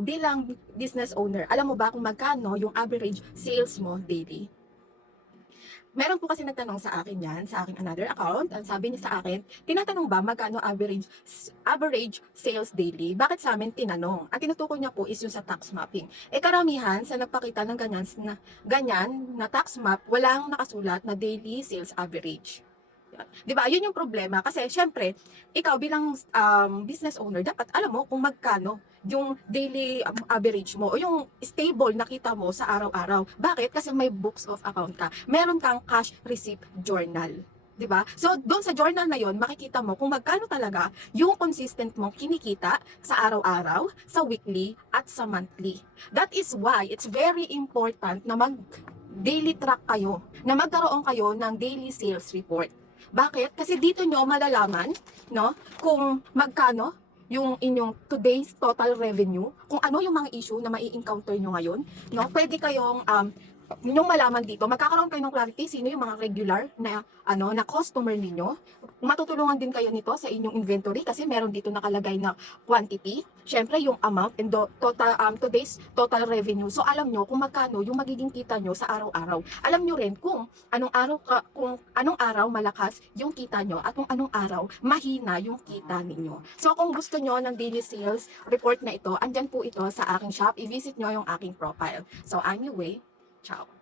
bilang business owner, alam mo ba kung magkano yung average sales mo daily? Meron po kasi nagtanong sa akin yan, sa aking another account. Ang sabi niya sa akin, tinatanong ba magkano average sales daily? Bakit sa amin tinanong? Ang tinutukoy niya po is yung sa tax mapping. Karamihan sa nagpakita ng ganyan na tax map, walang nakasulat na daily sales average. Yan. 'Di ba? Yun yung problema kasi syempre, ikaw bilang business owner dapat alam mo kung magkano yung daily average mo o yung stable na kita mo sa araw-araw. Bakit? Kasi may books of account ka. Meron kang cash receipt journal. 'Di ba? So, doon sa journal na 'yon, makikita mo kung magkano talaga yung consistent mong kinikita sa araw-araw, sa weekly at sa monthly. That is why it's very important na daily track kayo, na magkaroon kayo ng daily sales report. Bakit? Kasi dito nyo malalaman, no, kung magkano yung inyong today's total revenue, kung ano yung mga issue na mai-encounter nyo ngayon, no? Pwede kayong yung malaman dito, magkakaroon kayo ng clarity sino yung mga regular na customer ninyo. Matutulungan din kayo nito sa inyong inventory kasi meron dito nakalagay na quantity, syempre yung amount and today's total revenue. So alam nyo kung magkano yung magiging kita nyo sa araw-araw. Alam nyo rin kung anong araw malakas yung kita nyo at kung anong araw mahina yung kita ninyo. So kung gusto nyo ng daily sales report na ito, andyan po ito sa aking shop. I-visit nyo yung aking profile. So anyway, ciao.